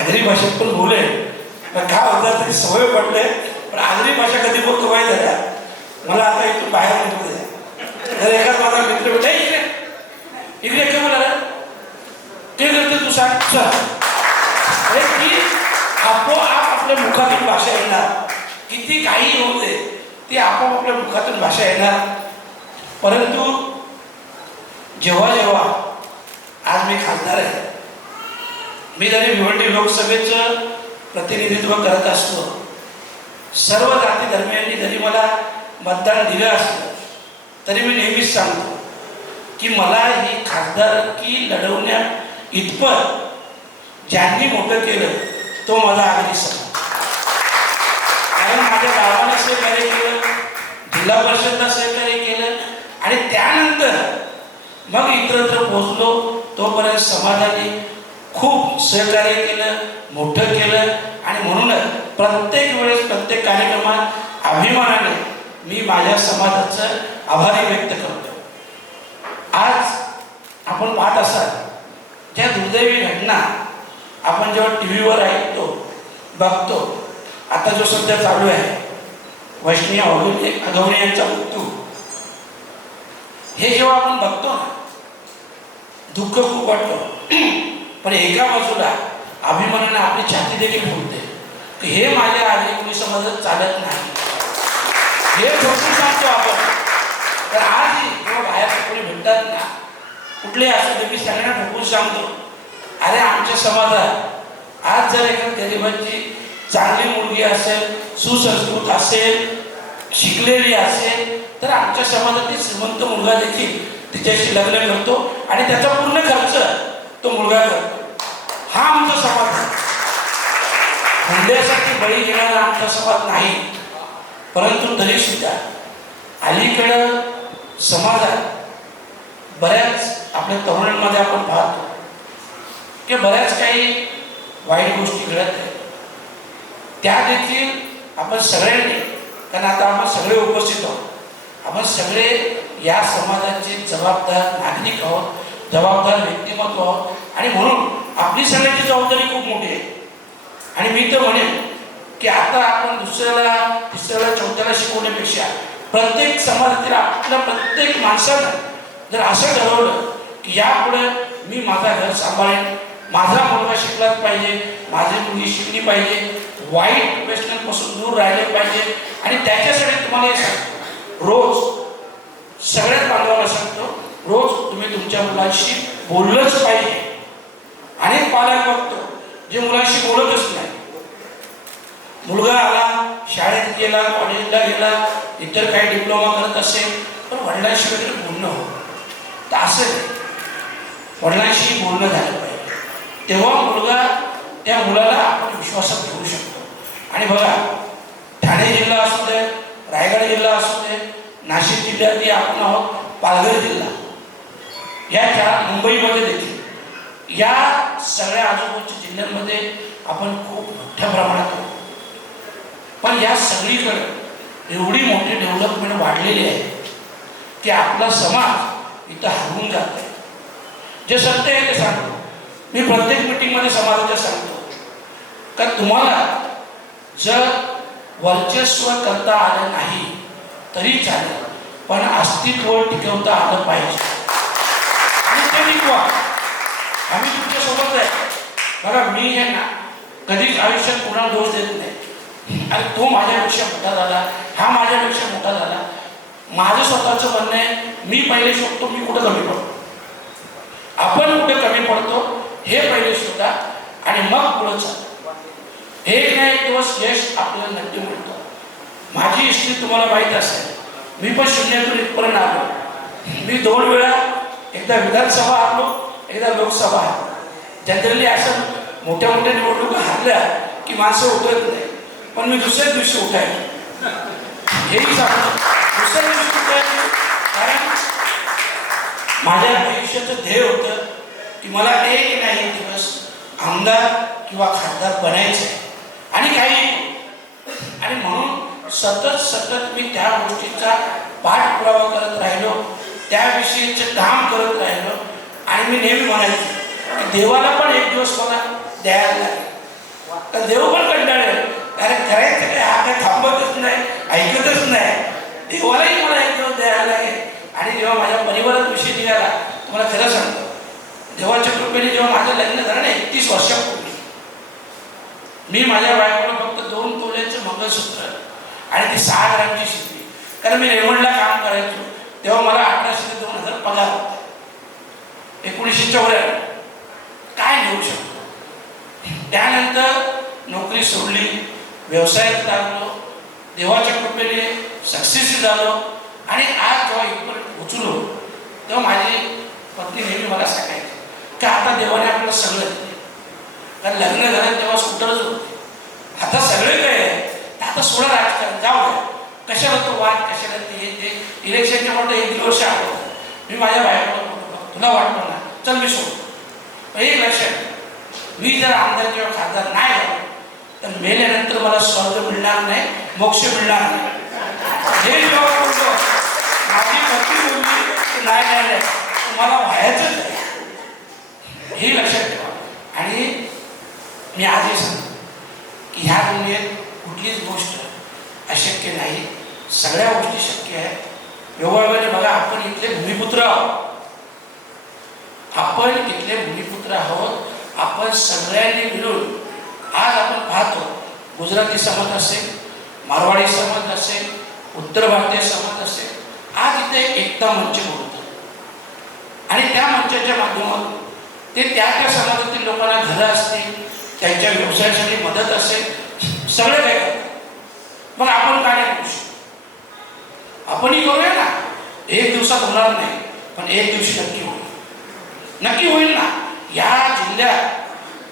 आगरी भाषेत पण बोलेल, पण काय होतं तरी सवय पडले. पण आगरी भाषा कधी बोलतो माहिती आहे का? मला आता इथून बाहेर निघू द्या. तर एखादा माझा मित्र बोलला, इकडे इकडे काय बोला ते करते तू सांग अरे की आपोआप आपल्या मुखातून भाषा येणार. किती काही होऊ दे, ती आपोआप आपल्या मुखातून भाषा येणार. परंतु जेव्हा जेव्हा आज मी खासदार आहे, मी जरी भिवंडी लोकसभेचं प्रतिनिधित्व करत असतो, सर्व जाती धर्मियांनी जरी मला मतदान दिलं असलं तरी मी नेहमीच सांगतो की मला ही खासदारकी लढवण्या इतपत ज्यांनी मोठं केलं तो माझा आगरी समाज. कारण माझ्या गावाने सहकार्य केलं, जिल्हा परिषदला सहकार्य केलं आणि त्यानंतर मग इतरत्र पोहोचलो. तोपर्यंत समाजाने खूप सहकार्य केलं, मोठं केलं आणि म्हणूनच प्रत्येक वेळेस प्रत्येक कार्यक्रमात अभिमानाने मी माझ्या समाजाचं आभारी व्यक्त करतो. आज आपण पाहत असाल ज्या दुर्दैवी घटना आपण जेव्हा टी व्हीवर ऐकतो बघतो, आता जो सध्या चालू आहे वैष्णवी अगवणे यांचा मृत्यू, हे जेव्हा आपण बघतो ना दुःख खूप वाटतं. पण एका बाजूला अभिमानाने आपली छाती देखील फुलते की हे माझ्या आधी कोणी समाजात चालत नाही, हे ठोकून सांगतो आपण. तर आज जेव्हा बाहेर कोणी भेटतात ना कुठले असू दे, मी सगळ्यांना ठोकून सांगतो अरे आमच्या समाजात आज जर एका गरिबाची चांगली मुलगी असेल, सुसंस्कृत असेल, शिकलेली असेल तर आमच्या समाजातील श्रीमंत मुलगा देखील तिच्याशी लग्न करतो आणि त्याचा पूर्ण खर्च तो मुलगा करतो. हा आमचा समाज आहे. हुंड्यासाठी बळी घेणारा आमचा समाज नाही. परंतु तरी सुद्धा अलीकडं समाजात बऱ्याच आपल्या तरुणांमध्ये आपण पाहतो की बऱ्याच काही वाईट गोष्टी घडत आहेत. त्या देखील आपण सगळ्यांनी, कारण आता आपण सगळे उपस्थित आहोत, आपण सगळे या समाजाचे जबाबदार नागरिक आहोत, जबाबदार व्यक्तिमत्व आहोत आणि म्हणून आपली सगळ्यांची जबाबदारी खूप मोठी आहे. आणि मी तर म्हणेन की आता आपण दुसऱ्याला तिसऱ्याला चौथ्याला शिकवण्यापेक्षा प्रत्येक समाजातील आपल्या प्रत्येक माणसानं जर असं ठरवलं की यापुढे मी माझा घर सांभाळेन, माझा मुलगा शिकलाच पाहिजे, माझी मुलगी शिकली पाहिजे, वाईट व्यसनांपासून दूर राहिले पाहिजे आणि त्याच्यासाठी तुम्हाला हे सांगतो, रोज सगळ्यात बांधवाला सांगतो, रोज तुम्ही तुमच्या मुलांशी बोललंच पाहिजे. अनेक पालक बघतो जे मुलांशी बोलतच नाही. मुलगा आला, शाळेत गेला, कॉलेजला गेला, इतर काही डिप्लोमा करत असेल पण वडिलांशी वगैरे बोलणं होतं. तर असं नाही, वडिलांशी बोलणं झालं पाहिजे. तेव्हा मुलगा त्या मुलाला आपण विश्वासात घेऊ शकतो. आणि बघा, ठाणे जिल्हा असू दे, रायगड जिल्हा असू दे, नाशिक जिल्ह्यातही आपण आहोत, पालघर जिल्हा, या मुंबईमध्ये देखील या सगळ्या आजूबाजूच्या जिल्ह्यांमध्ये आपण खूप मोठ्या प्रमाणात आहोत. पण या सगळीकडे एवढी मोठी डेव्हलपमेंट वाढलेली आहे की आपला समाज इथं हरवून जात आहे. जे सत्य आहे ते सांगतो मी, प्रत्येक मीटिंगमध्ये समाजाच्या सांगतो का तुम्हाला जर वर्चस्व करता आलं नाही तरी चालेल, पण अस्तित्व टिकवता आलं पाहिजे आणि ते टिकवा. आम्ही तुमच्या सोबत आहे. बघा, मी हे ना कधीच आयुष्यात कुणाला दोष देत नाही. आणि तो माझ्यापेक्षा मोठा झाला, हा माझ्यापेक्षा मोठा झाला. माझं स्वतःचं म्हणणं आहे, मी पहिले शोधतो मी कुठं कमी पडतो, आपण कुठे कमी पडतो हे पहिले शोधा आणि मग पुढे चालतो. एक ना एक दिवस यश आपल्याला नक्की मिळतं. माझी हिस्ट्री तुम्हाला माहीत असेल, मी पण शून्यातून इथपर्यंत आलो. मी 2 वेळा, एकदा विधानसभा हरलो, एकदा लोकसभा हरलो. जनरली असं मोठ्या मोठ्या निवडणुका हरल्या की माणसं उठत नाही, पण मी दुसऱ्याच दिवशी उठायला हेही सांगतो. दुसऱ्या दिवशी उठायला, कारण माझ्या आयुष्याचं ध्येय होतं की मला एक नाही दिवस आमदार किंवा खासदार बनायचं आहे आणि काही, आणि म्हणून सतत मी त्या गोष्टीचा पाठपुरावा करत राहिलो, त्याविषयीचं काम करत राहिलो. आणि मी नेहमी म्हणायचो की देवाला पण एक दिवस मला द्यायला लागेल. तर देव पण कंटाळेल, कारण करायचं काय, हा काय थांबतच नाही, ऐकतच नाही. देवालाही मला एक दिवस द्यायला आहे. आणि जेव्हा माझ्या परिवारात विषय निघाला, तुम्हाला खरं सांगतो, देवाच्या कृपेने जेव्हा माझं लग्न झालं ना 31 वर्षापूर्वी, मी माझ्या बायकोला फक्त 2 तोल्याचं मंगळसूत्र आणि ती 6 ग्रामची शिकली. कारण मी रेमंडला काम करायचो तेव्हा मला 1800 ते 2000 पगार होता. 1994 काय नेऊ शकतो. त्यानंतर नोकरी सोडली, व्यवसायात लागलो, देवाच्या कृपेने सक्सेस झालो. आणि आज जेव्हा इथपर्यंत पोचलो तेव्हा माझी पत्नी नेहमी मला सांगायची की आता देवाने आपल्याला सगळं दिले. कारण लग्न झालं तेव्हा स्कूटरच होते, आता सगळे काय आहे, आता सोडा राजकारण, जाऊ द्या, कशाला तो वाद, कशाला ते इलेक्शनच्या मोठं 1-1.5 वर्ष आलं. मी माझ्या बायकोला बोलतो, तुला वाटतो ना, चल मी सोडतो. एक लक्षात, मी जर आमदार किंवा खासदार नाही झालो तर मेल्यानंतर मला स्वर्ग मिळणार नाही, मोक्ष मिळणार नाही. हे जेव्हा बोलतो, माझी पत्नी बोलली नाही, तुम्हाला व्हायचंच नाही, हे लक्षात ठेवा. आणि मी आजही सांगतो की ह्या दुनियेत कुठलीच गोष्ट अशक्य नाही, सगळ्या गोष्टी शक्य आहेत. योगायोगाने बघा, आपण इथले भूमिपुत्र आहोत, आपण इथले भूमिपुत्र आहोत. आपण सगळ्यांनी मिळून आज आपण पाहतो, गुजराती समाज असेल, मारवाडी समाज असेल, उत्तर भारतीय समाज असेल, आज इथे एकता मंच बोलतो. आणि त्या मंचाच्या माध्यमातून ते त्या समाजातील लोकांना घरं असतील, त्यांच्या व्यवसायासाठी मदत असेल, सगळे काय करतात. मग आपण काय नाही करू शकतो, आपणही करूया ना. एक दिवसात होणार नाही, पण एक दिवशी नक्की होईल, नक्की होईल ना. या जिल्ह्यात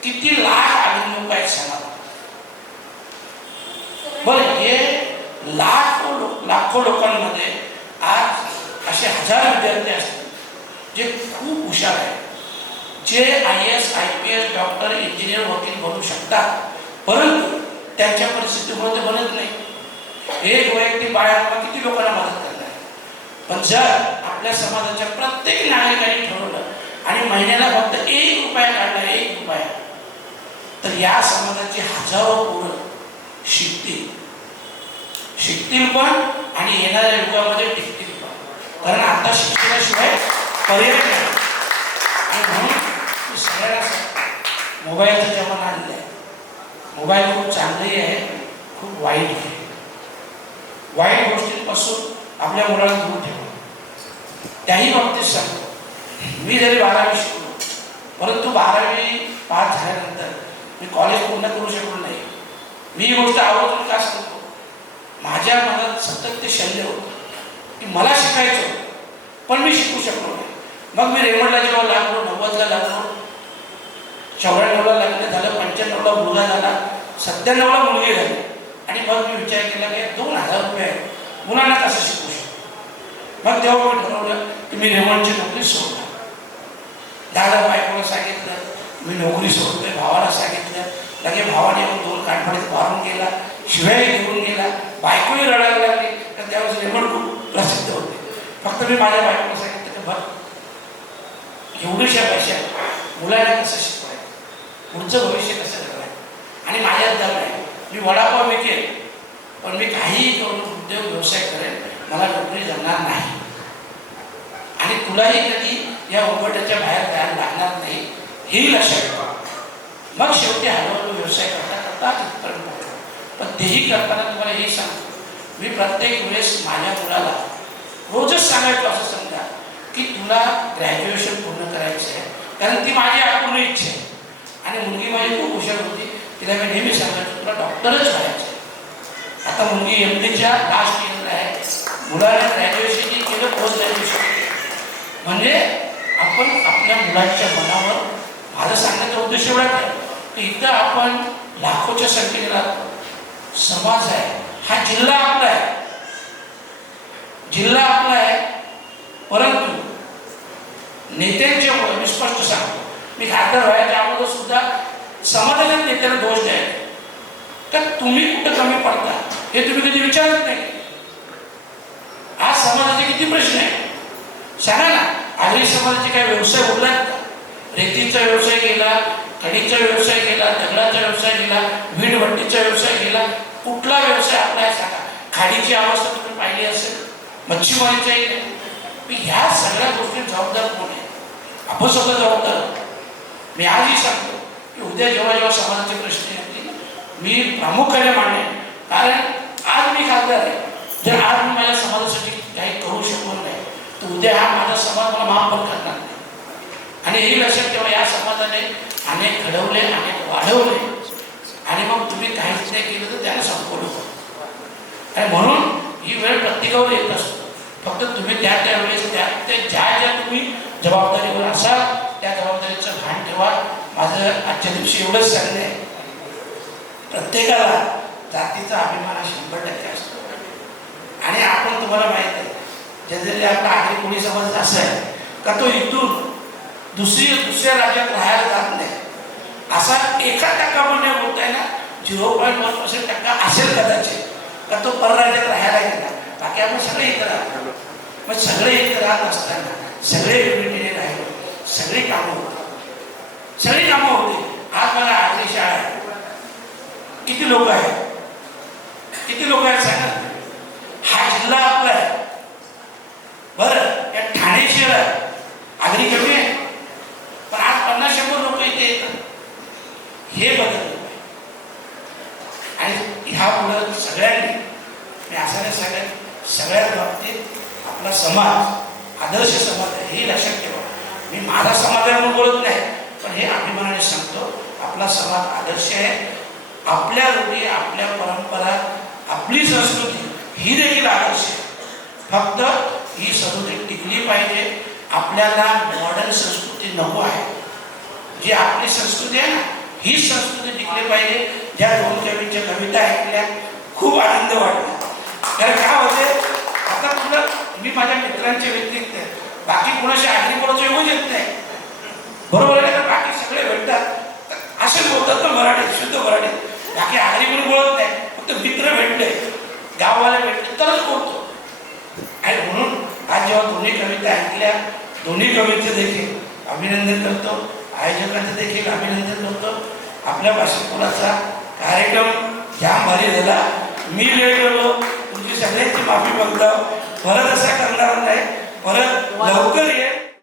किती लाख आदिम लोक आहेत सांगा बरं. हे लाखो लोकांमध्ये आज असे 1000 विद्यार्थी असतात जे खूप हुशार आहेत, जे IAS, IPS, डॉक्टर, इंजिनियर, वकील बनू शकतात, परंतु त्यांच्या परिस्थितीमुळे ते बनत नाही. एक वैयक्तिक बाळाला किती लोकांना मदत करणार. पण जर आपल्या समाजाच्या प्रत्येक नागरिकांनी ठरवलं आणि महिन्याला फक्त 1 रुपया काढला, 1 रुपया, तर या समाजाची हजारो पोरं शिकतील पण आणि येणाऱ्या युगामध्ये टिकतील पण. कारण आता शिक्षणाशिवाय पर्याय नाही. आणि म्हणून सगळ्यांना मोबाईलचा जमाना आलेला आहे. मोबाईल खूप चांगली आहे, खूप वाईट आहे. वाईट गोष्टींपासून आपल्या मुलाला दूर ठेवा. त्याही बाबतीत सांगतो, मी जरी 12वी शिकलो, परंतु 12वी पास झाल्यानंतर मी कॉलेज पूर्ण करू शकलो नाही. मी ही गोष्ट आवर्जून का सांगतो, माझ्या मनात सतत ते शल्य होतं की मला शिकायचं होतं, पण मी शिकू शकलो नाही. मग मी रेमंडला जेव्हा लागलो, 90ला लागलो, 94ला लग्न झालं, 95ला मुलगा झाला, 97ला मुलगी झाली. आणि मग मी विचार केला की 2000 रुपये मुलांना कसं शिकू शकतो. मग तेव्हा मी ठरवलं की मी रेमंडची नोकरी सोडणार. दादा बायकोला सांगितलं मी नोकरी सोडतोय, भावाला सांगितलं, लगे भावाने येऊन 2 कानफडीत मारून गेला, शिवाय घेऊन गेला, बायकोही रडायला लागली. तर त्यावेळेस रेमंड खूप प्रसिद्ध होते. फक्त मी माझ्या बायकोला सांगितलं की बरं, एवढ्याशा पैशात मुलांना कसं शिकवायचं, पुढचं भविष्य कसं करायचं. आणि माझ्यात दम आहे, मी वडापाव विकेल, पण मी काहीही करून उद्योग व्यवसाय करेन, मला नोकरी जमणार नाही. आणि तुलाही कधी या उंबरठ्याच्या बाहेर जायला लागणार नाही, हेही लक्षात ठेवा. मग शेवटी हळूहळू व्यवसाय करता करता तिथपर्यंत पोहोचलो. पण तेही करताना तुम्हाला हे सांगतो, मी प्रत्येक वेळेस माझ्या मुलाला रोजच सांगायचो, असं समजा की तुला ग्रॅज्युएशन पूर्ण करायचं आहे, कारण ती माझी अपूर्ण इच्छा आहे. आणि मुलगी माझी खूप हुशार होती, तिला मी नेहमी सांगायचो तुला डॉक्टरच व्हायचं आहे. आता मुलगी MDच्या लास्ट इयरला आहे, मुलाला ग्रॅज्युएशनही केलं, पोस्ट ग्रॅज्युएशन. म्हणजे आपण आपल्या मुलांच्या मनावर, माझं सांगण्याचा उद्देश एवढाच आहे की इथं आपण लाखोच्या संख्येने राहतो, समाज आहे, हा जिल्हा आपला आहे, जिल्हा आपला आहे. परंतु नेत्यांच्या मुळे मी स्पष्ट सांगतो, मी खासदार व्हायच्या अगोदर सुद्धा समाजाच्या नेत्यांना दोष द्यायचे तर तुम्ही कुठं कमी पडता हे तुम्ही कधी विचारत नाही. आज समाजाचे किती प्रश्न आहेत सांगा ना. आगरी समाजाचे काय व्यवसाय उरलात का? रेतीचा व्यवसाय केला, खडीचा व्यवसाय केला, दगडाचा व्यवसाय केला, दहीभट्टीचा व्यवसाय केला, कुठला व्यवसाय आपला सांगा, खाडीची अवस्था तुम्ही पाहिली असेल, मच्छीमारीचाही नाही. ह्या सगळ्या गोष्टी जबाबदार कोण आहे? आपण स्वतः जबाबदार. मी आजही सांगतो की उद्या जेव्हा जेव्हा समाजाचे प्रश्न येतील मी प्रामुख्याने मांडेन, कारण आज मी खासदार आहे. जर आज मी माझ्या समाजासाठी काही करू शकलो नाही तर उद्या हा माझा समाज मला माफ पण करणार नाही. आणि हे लक्षात ठेवा, या समाजाने अनेक घडवले, अनेक वाढवले, आणि मग तुम्ही काहीच नाही केलं तर त्याला संपवलं. आणि म्हणून ही वेळ प्रत्येकावर येत असतो. फक्त तुम्ही त्या वेळेस ज्या तुम्ही जबाबदारीवर असाल त्या जबाबदारीचं भान ठेवा. माझं आजच्या दिवशी एवढंच सांगणं आहे, प्रत्येकाला जातीचा अभिमान 100% असतो. आणि आपण तुम्हाला माहित आहे, जनरली आपला आगरी कोणी समाज असं आहे का तो इथून दुसऱ्या राज्यात राहायला जात नाही. असा 1% पण नाही बोलताय ना, 0.1% असेल कदाचित का तो परराज्यात राहायला गेला. बाकी आपण सगळे इथं राहतो. मग सगळे इथं राहत असताना सगळे युनिटीने राहिले, सगळी कामं होती. आज मला आगरी शाळा आहे, किती लोक आहेत? सांगा. हा जिल्हा आपला आहे बरं, या ठाणे शहर आगरी कमी आहे, पण आज 50-100 लोक इथे येतात. हे बदललं आणि ह्या पुढं सगळ्यांनी, मी असं नाही सांगत, सगळ्या बाबतीत आपला समाज आदर्श समाज आहे हे लक्षात ठेवा. मी माझा समाज आहे म्हणून बोलत नाही, पण हे अभिमानाने सांगतो, आपला समाज आदर्श आहे. आपल्या रूढी, आपल्या परंपरा, आपली संस्कृती ही देखील आदर्श आहे. फक्त ही संस्कृती टिकली पाहिजे. आपल्याला मॉडर्न संस्कृती नको आहे. जी आपली संस्कृती आहे ना, ही संस्कृती टिकली पाहिजे. ज्या 2 कवींच्या कविता ऐकल्या खूप आनंद वाटला. कारण काय होते, आता तुला मी माझ्या मित्रांच्या व्यतिरिक्त बाकी कोणाशी आगरी बोलायचं येऊ येत नाही, बरोबर आहे. तर बाकी सगळे भेटतात असे बोलतात ना मराठीत, शुद्ध मराठीत. बाकी आगरी कोणी बोलत नाही, फक्त मित्र भेटले, गाववाले भेटले तरच बोलतो. आणि म्हणून आज जेव्हा दोन्ही कविता ऐकल्या, दोन्ही कवींचे देखील अभिनंदन करतो, आयोजकांचं देखील अभिनंदन करतो. आपल्या भाषणपुराचा कार्यक्रम जाम भारी झाला. मी लेट झालो, तुमची सगळ्यांची माफी मागतो. परत असा करणार नाही, परत लवकर ये.